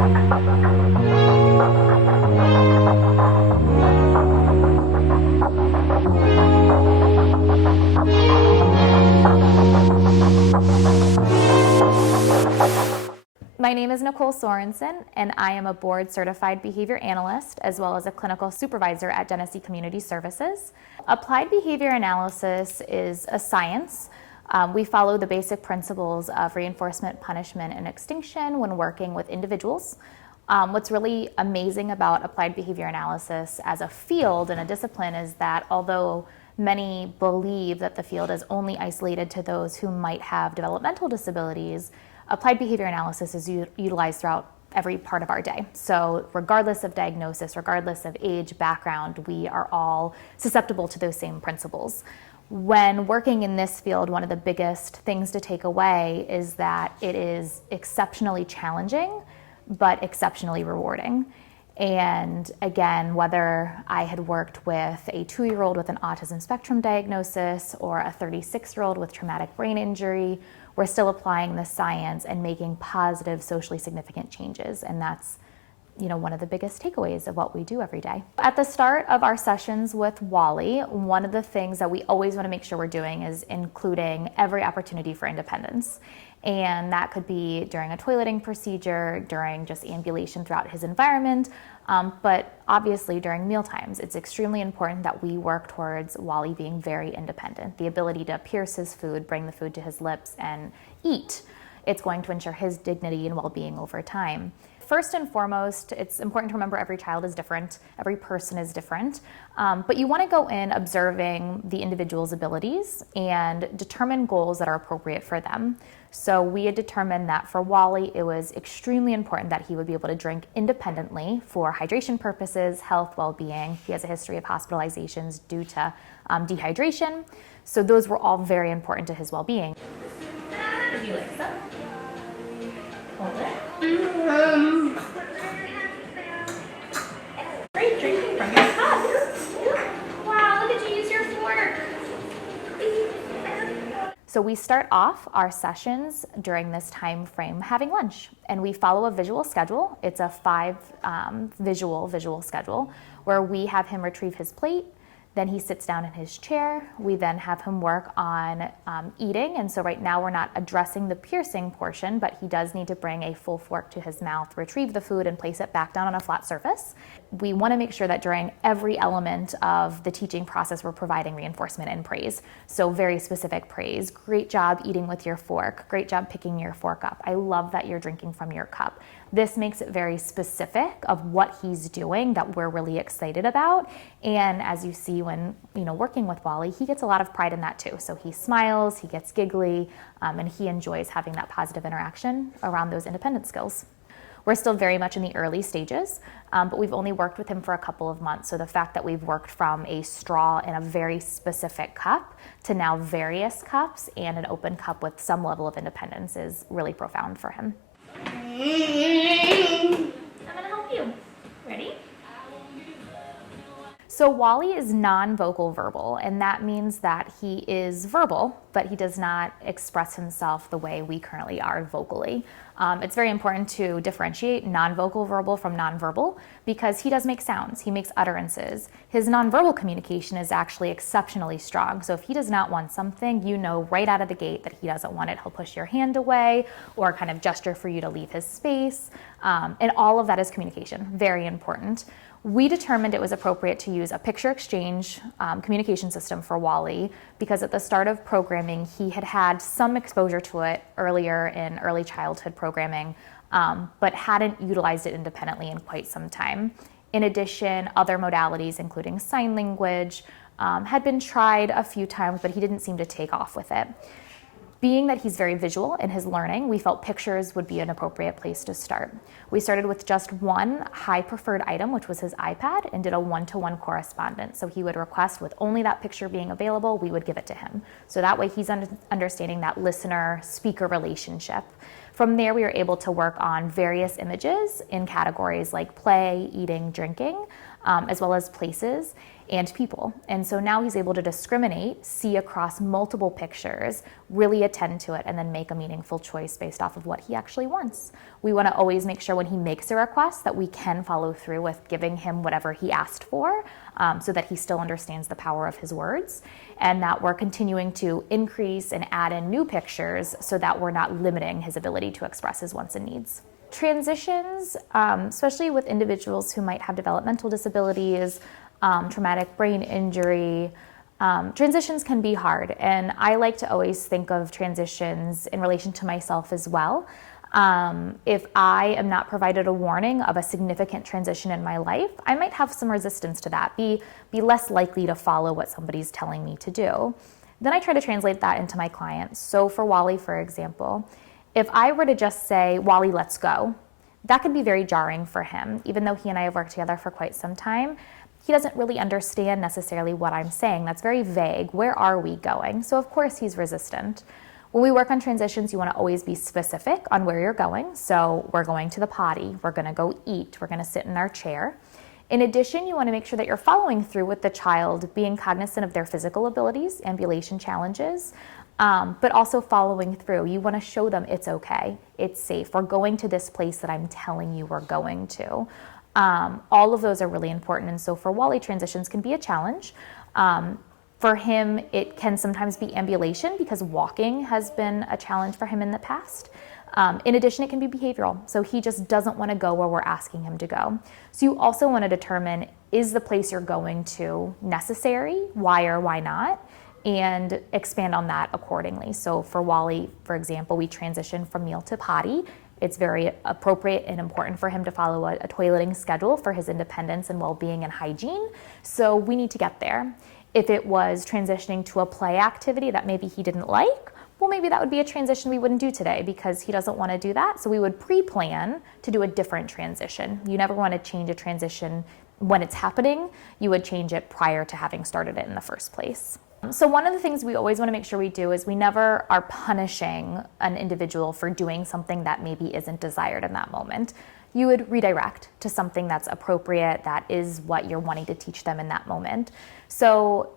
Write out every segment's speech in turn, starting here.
My name is Nicole Sorensen, and I am a board-certified behavior analyst as well as a clinical supervisor at Genesee Community Services. Applied behavior analysis is a science. We follow the basic principles of reinforcement, punishment, and extinction when working with individuals. What's really amazing about applied behavior analysis as a field and a discipline is that although many believe that the field is only isolated to those who might have developmental disabilities, applied behavior analysis is utilized throughout every part of our day. So regardless of diagnosis, regardless of age, background, we are all susceptible to those same principles. When working in this field, one of the biggest things to take away is that it is exceptionally challenging, but exceptionally rewarding. And again, whether I had worked with a 2-year-old with an autism spectrum diagnosis or a 36-year-old with traumatic brain injury, we're still applying the science and making positive, socially significant changes. And that's, one of the biggest takeaways of what we do every day. At the start of our sessions with Wally, one of the things that we always want to make sure we're doing is including every opportunity for independence. And that could be during a toileting procedure, during just ambulation throughout his environment, but obviously during meal times. It's extremely important that we work towards Wally being very independent, the ability to pierce his food, bring the food to his lips, and eat. It's going to ensure his dignity and well-being over time. First and foremost, it's important to remember every child is different, every person is different, but you want to go in observing the individual's abilities and determine goals that are appropriate for them. So we had determined that for Wally, it was extremely important that he would be able to drink independently for hydration purposes, health, well-being. He has a history of hospitalizations due to dehydration, so those were all very important to his well-being. Would you like some? Hold it. Great, drinking from your cup. Wow, look at you use your fork. So we start off our sessions during this time frame having lunch, and we follow a visual schedule. It's a 5 visual schedule where we have him retrieve his plate. Then he sits down in his chair. We then have him work on eating. And so right now we're not addressing the piercing portion, but he does need to bring a full fork to his mouth, retrieve the food, and place it back down on a flat surface. We want to make sure that during every element of the teaching process, we're providing reinforcement and praise. So very specific praise. Great job eating with your fork. Great job picking your fork up. I love that you're drinking from your cup. This makes it very specific of what he's doing that we're really excited about. And as you see when working with Wally, he gets a lot of pride in that too. So he smiles, he gets giggly, and he enjoys having that positive interaction around those independent skills. We're still very much in the early stages, but we've only worked with him for a couple of months. So the fact that we've worked from a straw in a very specific cup to now various cups and an open cup with some level of independence is really profound for him. I'm gonna help you. Ready? So Wally is non-vocal verbal, and that means that he is verbal, but he does not express himself the way we currently are vocally. It's very important to differentiate non-vocal verbal from non-verbal because he does make sounds, he makes utterances. His non-verbal communication is actually exceptionally strong. So if he does not want something, you know right out of the gate that he doesn't want it. He'll push your hand away or kind of gesture for you to leave his space. And all of that is communication, very important. We determined it was appropriate to use a picture exchange communication system for Wally because at the start of programming, he had had some exposure to it earlier in early childhood programming, but hadn't utilized it independently in quite some time. In addition, other modalities, including sign language, had been tried a few times, but he didn't seem to take off with it. Being that he's very visual in his learning, we felt pictures would be an appropriate place to start. We started with just one high preferred item, which was his iPad, and did a one-to-one correspondence. So he would request with only that picture being available, we would give it to him. So that way he's understanding that listener-speaker relationship. From there, we were able to work on various images in categories like play, eating, drinking, as well as places and people. And so now he's able to discriminate, see across multiple pictures, really attend to it, and then make a meaningful choice based off of what he actually wants. We want to always make sure when he makes a request that we can follow through with giving him whatever he asked for, so that he still understands the power of his words, and that we're continuing to increase and add in new pictures so that we're not limiting his ability to express his wants and needs. Transitions, especially with individuals who might have developmental disabilities, traumatic brain injury, transitions can be hard. And I like to always think of transitions in relation to myself as well. If I am not provided a warning of a significant transition in my life, I might have some resistance to that, be less likely to follow what somebody's telling me to do. Then I try to translate that into my clients. So for Wally, for example, if I were to just say, Wally, let's go, that could be very jarring for him. Even though he and I have worked together for quite some time, he doesn't really understand necessarily what I'm saying. That's very vague. Where are we going? So of course he's resistant. When we work on transitions, you want to always be specific on where you're going. So we're going to the potty, we're going to go eat, we're going to sit in our chair. In addition, you want to make sure that you're following through with the child, being cognizant of their physical abilities, ambulation challenges, but also following through. You want to show them it's okay, it's safe. We're going to this place that I'm telling you we're going to. All of those are really important. And so for Wally, transitions can be a challenge. For him, it can sometimes be ambulation because walking has been a challenge for him in the past. In addition, it can be behavioral. So he just doesn't want to go where we're asking him to go. So you also want to determine, is the place you're going to necessary? Why or why not? And expand on that accordingly. So for Wally, for example, we transition from meal to potty. It's very appropriate and important for him to follow a toileting schedule for his independence and well-being and hygiene. So we need to get there. If it was transitioning to a play activity that maybe he didn't like, well, maybe that would be a transition we wouldn't do today because he doesn't want to do that. So we would pre-plan to do a different transition. You never want to change a transition when it's happening. You would change it prior to having started it in the first place. So one of the things we always want to make sure we do is we never are punishing an individual for doing something that maybe isn't desired in that moment. You would redirect to something that's appropriate, that is what you're wanting to teach them in that moment. So,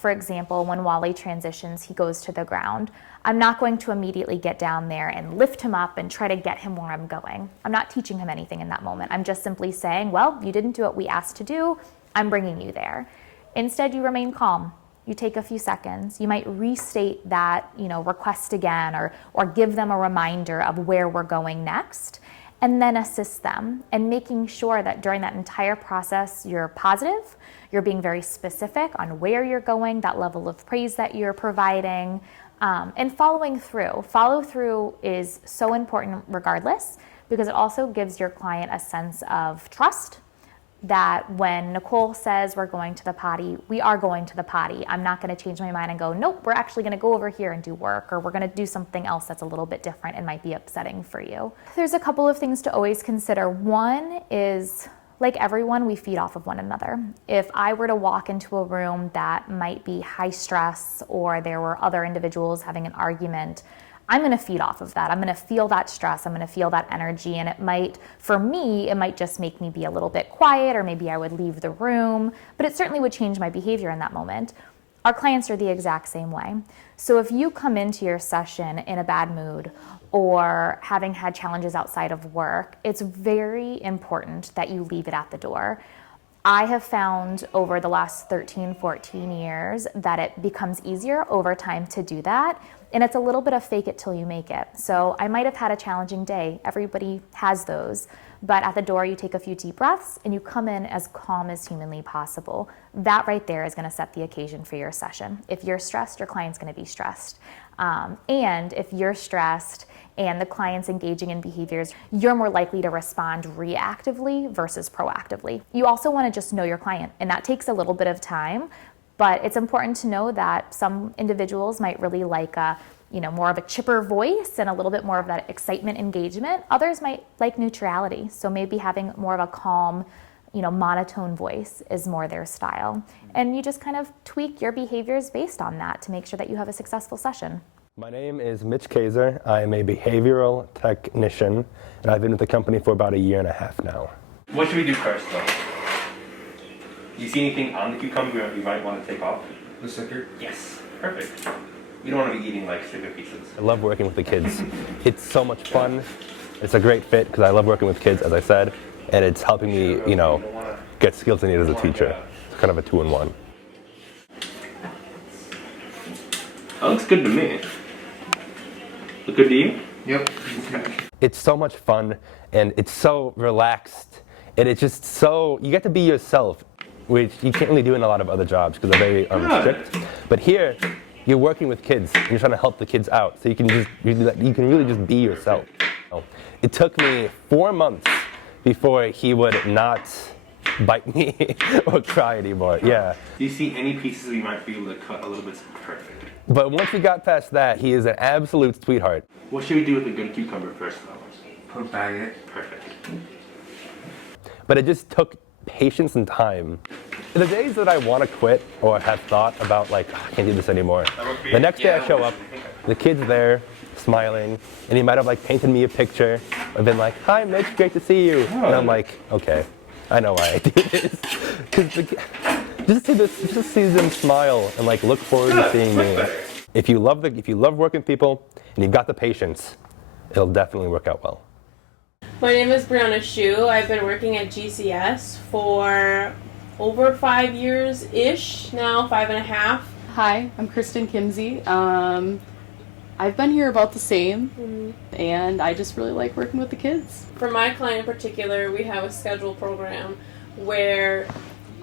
for example, when Wally transitions, he goes to the ground. I'm not going to immediately get down there and lift him up and try to get him where I'm going. I'm not teaching him anything in that moment. I'm just simply saying, well, you didn't do what we asked to do. I'm bringing you there. Instead, you remain calm. You take a few seconds. You might restate that, request again or give them a reminder of where we're going next, and then assist them and making sure that during that entire process, you're positive, you're being very specific on where you're going, that level of praise that you're providing, and following through. Follow through is so important regardless because it also gives your client a sense of trust that when Nicole says we're going to the potty, we are going to the potty. I'm not going to change my mind and go, nope, we're actually going to go over here and do work, or we're going to do something else that's a little bit different and might be upsetting for you. There's a couple of things to always consider. One is, like everyone, we feed off of one another. If I were to walk into a room that might be high stress or there were other individuals having an argument, I'm going to feed off of that. I'm going to feel that stress. I'm going to feel that energy. And it might, for me, it might just make me be a little bit quiet, or maybe I would leave the room, but it certainly would change my behavior in that moment. Our clients are the exact same way. So if you come into your session in a bad mood or having had challenges outside of work, it's very important that you leave it at the door. I have found over the last 13, 14 years that it becomes easier over time to do that. And it's a little bit of fake it till you make it. So I might have had a challenging day. Everybody has those. But at the door, you take a few deep breaths and you come in as calm as humanly possible. That right there is going to set the occasion for your session. If you're stressed, your client's going to be stressed. And if you're stressed and the client's engaging in behaviors, you're more likely to respond reactively versus proactively. You also want to just know your client, and that takes a little bit of time. But it's important to know that some individuals might really like more of a chipper voice and a little bit more of that excitement engagement. Others might like neutrality. So maybe having more of a calm, monotone voice is more their style. And you just kind of tweak your behaviors based on that to make sure that you have a successful session. My name is Mitch Kaiser. I am a behavioral technician, and I've been with the company for about 1.5 years now. What should we do first, though? You see anything on the cucumber you might want to take off? The sticker? Yes. Perfect. You don't want to be eating like sticker pieces. I love working with the kids. It's so much fun. It's a great fit because I love working with kids, as I said, and it's helping me, get skills I need as a teacher. It's kind of a 2-in-1. That looks good to me. Look good to you? Yep. It's so much fun, and it's so relaxed, and it's just so, you get to be yourself, which you can't really do in a lot of other jobs because they're very strict. But here, you're working with kids, and you're trying to help the kids out, so you can really just be yourself. It took me 4 months before he would not bite me or cry anymore. Yeah. Do you see any pieces you might be able to cut a little bit perfect? But once we got past that, he is an absolute sweetheart. What should we do with a good cucumber first, fellas? Put a bag in it. Perfect. But it just took patience and time. The days that I want to quit or have thought about like, I can't do this anymore, the next day I show up, the kid's there, smiling, and he might have like painted me a picture or been like, "Hi Mitch, great to see you." And I'm like, okay, I know why I do this. Just to see them smile and like look forward to seeing me. If you love working with people and you've got the patience, it'll definitely work out well. My name is Brianna Shu. I've been working at GCS for over 5 years-ish now, 5.5. Hi, I'm Kristen Kimsey. I've been here about the same, and I just really like working with the kids. For my client in particular, we have a schedule program where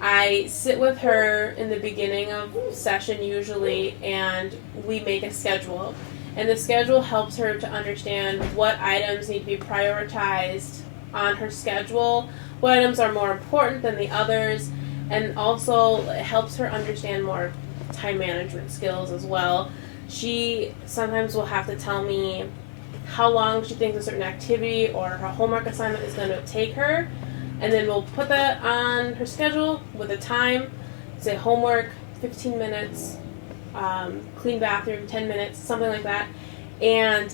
I sit with her in the beginning of session usually, and we make a schedule. And the schedule helps her to understand what items need to be prioritized on her schedule, what items are more important than the others, and also it helps her understand more time management skills as well. She sometimes will have to tell me how long she thinks a certain activity or her homework assignment is going to take her, and then we'll put that on her schedule with a time, say homework 15 minutes, clean bathroom 10 minutes, something like that. And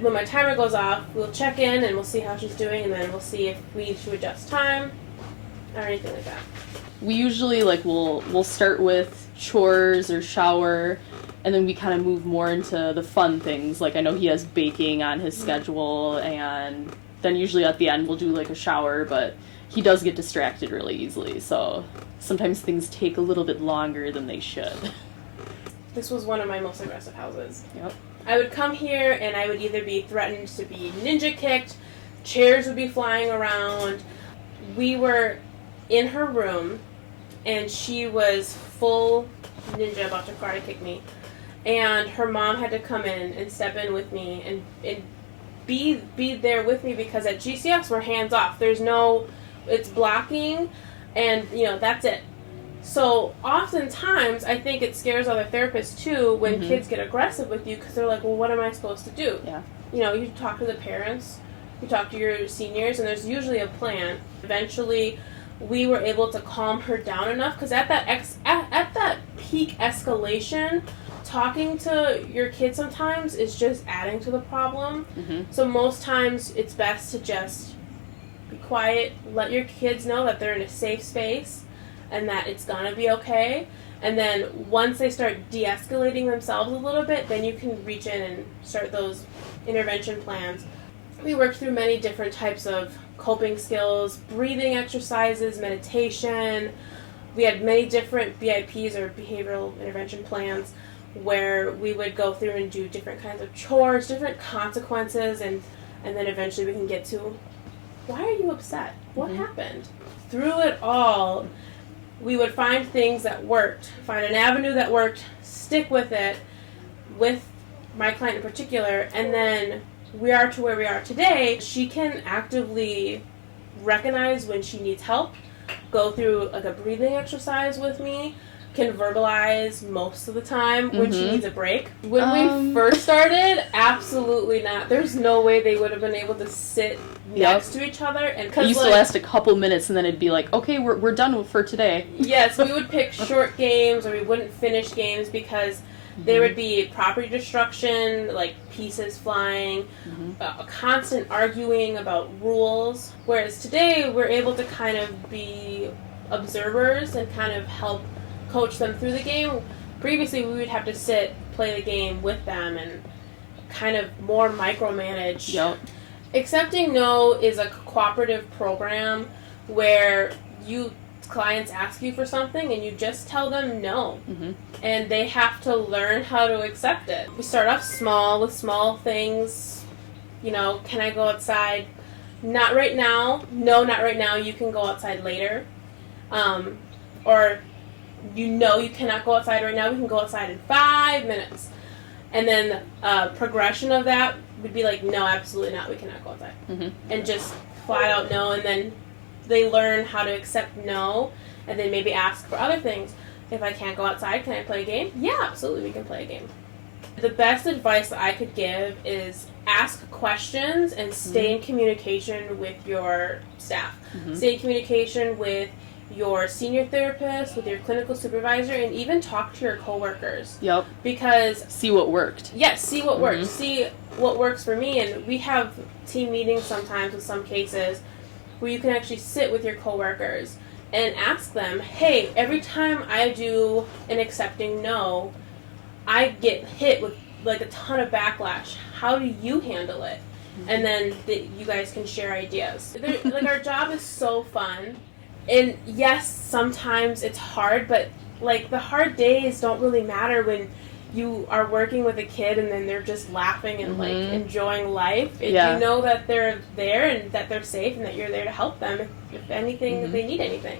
when my timer goes off, we'll check in and we'll see how she's doing, and then we'll see if we need to adjust time or anything like that. We usually we'll start with chores or shower, and then we kind of move more into the fun things. Like I know he has baking on his schedule, and then usually at the end we'll do like a shower, but he does get distracted really easily, so sometimes things take a little bit longer than they should. This was one of my most aggressive houses. Yep. I would come here and I would either be threatened to be ninja kicked, chairs would be flying around. We were in her room and she was full ninja about to karate kick me. And her mom had to come in and step in with me and be there with me, because at GCS we're hands off. It's blocking and that's it. So oftentimes I think it scares other therapists too when kids get aggressive with you, because they're like, well, what am I supposed to do? Yeah. You talk to the parents, you talk to your seniors, and there's usually a plan. Eventually we were able to calm her down enough, because at that peak escalation, talking to your kid sometimes is just adding to the problem. So most times it's best to just be quiet, let your kids know that they're in a safe space and that it's gonna be okay. And then once they start de-escalating themselves a little bit, then you can reach in and start those intervention plans. We worked through many different types of coping skills, breathing exercises, meditation. We had many different BIPs, or behavioral intervention plans, where we would go through and do different kinds of chores, different consequences, and then eventually we can get to, why are you upset? What happened? Through it all, we would find things that worked, find an avenue that worked, stick with it, with my client in particular, and then we are to where we are today. She can actively recognize when she needs help, go through like a breathing exercise with me, can verbalize most of the time when she needs a break. When we first started, absolutely not. There's no way they would have been able to sit next to each other. And It used to last a couple minutes, and then it'd be like, okay, we're done for today. Yes, we would pick short games, or we wouldn't finish games because there would be property destruction, like pieces flying, a constant arguing about rules. Whereas today, we're able to kind of be observers and kind of help coach them through the game. Previously, we would have to sit, play the game with them, and kind of more micromanage. Yep. Accepting No is a cooperative program where clients ask you for something and you just tell them no. Mm-hmm. And they have to learn how to accept it. We start off small with small things. You know, can I go outside? Not right now. No, not right now. You can go outside later. Or you cannot go outside right now. We can go outside in 5 minutes. And then progression of that would be like, no, absolutely not. We cannot go outside. Mm-hmm. And just flat out no. And then they learn how to accept no, and then maybe ask for other things. If I can't go outside, can I play a game? Yeah, absolutely, we can play a game. The best advice that I could give is ask questions and stay in communication with your staff. Mm-hmm. Stay in communication with your senior therapist, with your clinical supervisor, and even talk to your coworkers. Yep. Because see what worked. Yes, see what works. See what works for me. And we have team meetings sometimes with some cases where you can actually sit with your coworkers and ask them, hey, every time I do an accepting no, I get hit with like a ton of backlash. How do you handle it? And then you guys can share ideas. Like, our job is so fun. And yes, sometimes it's hard, but like the hard days don't really matter when you are working with a kid and then they're just laughing and like enjoying life. And you know that they're there and that they're safe and that you're there to help them if anything, if they need anything.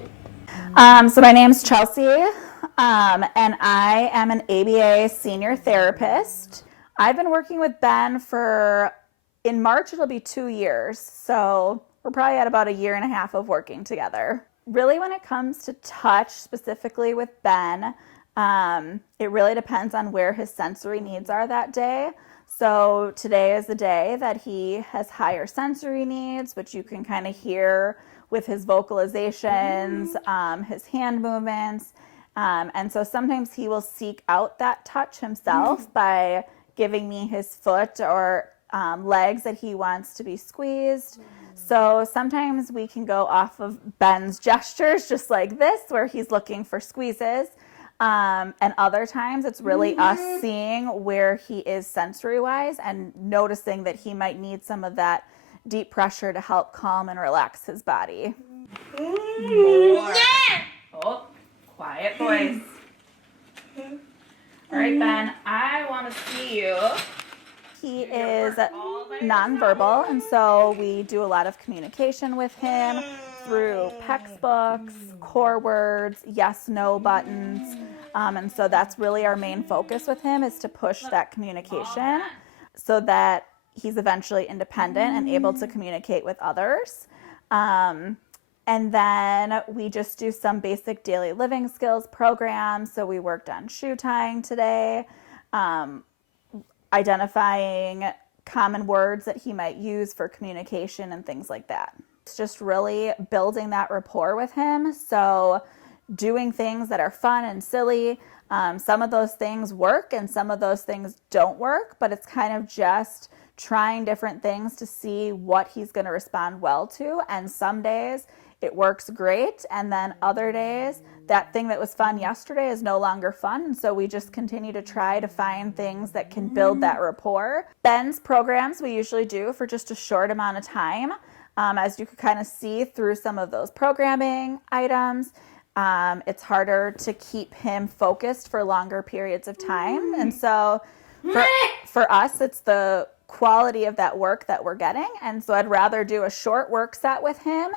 So my name's Chelsea, and I am an ABA senior therapist. I've been working with Ben in March it'll be 2 years, so we're probably at about 1.5 years of working together. Really, when it comes to touch, specifically with Ben, it really depends on where his sensory needs are that day. So today is the day that he has higher sensory needs, which you can kind of hear with his vocalizations, his hand movements. And so sometimes he will seek out that touch himself by giving me his foot or legs that he wants to be squeezed. So sometimes we can go off of Ben's gestures just like this, where he's looking for squeezes. And other times it's really us seeing where he is sensory-wise and noticing that he might need some of that deep pressure to help calm and relax his body. More. Oh, quiet voice. All right, Ben, I want to see you. He is nonverbal, and so we do a lot of communication with him through textbooks, core words, yes, no buttons. And so that's really our main focus with him, is to push that communication so that he's eventually independent and able to communicate with others. And then we just do some basic daily living skills programs. So we worked on shoe tying today, identifying common words that he might use for communication and things like that. It's just really building that rapport with him. So doing things that are fun and silly. Some of those things work and some of those things don't work, but it's kind of just trying different things to see what he's going to respond well to. And some days it works great, and then other days that thing that was fun yesterday is no longer fun, and so we just continue to try to find things that can build that rapport. Ben's programs we usually do for just a short amount of time, as you could kind of see through some of those programming items. It's harder to keep him focused for longer periods of time, and so for us it's the quality of that work that we're getting. And so I'd rather do a short work set with him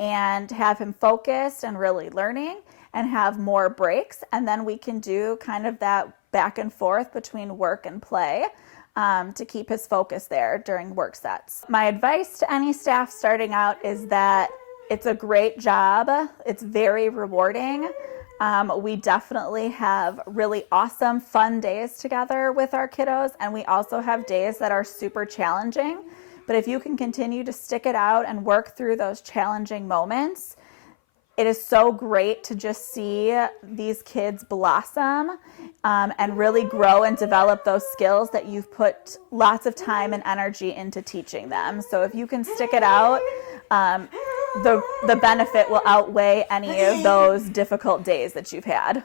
and have him focused and really learning, and have more breaks, and then we can do kind of that back and forth between work and play to keep his focus there during work sets. My advice to any staff starting out is that it's a great job. It's very rewarding. We definitely have really awesome, fun days together with our kiddos, and we also have days that are super challenging. But if you can continue to stick it out and work through those challenging moments, it is so great to just see these kids blossom and really grow and develop those skills that you've put lots of time and energy into teaching them. So if you can stick it out, the benefit will outweigh any of those difficult days that you've had.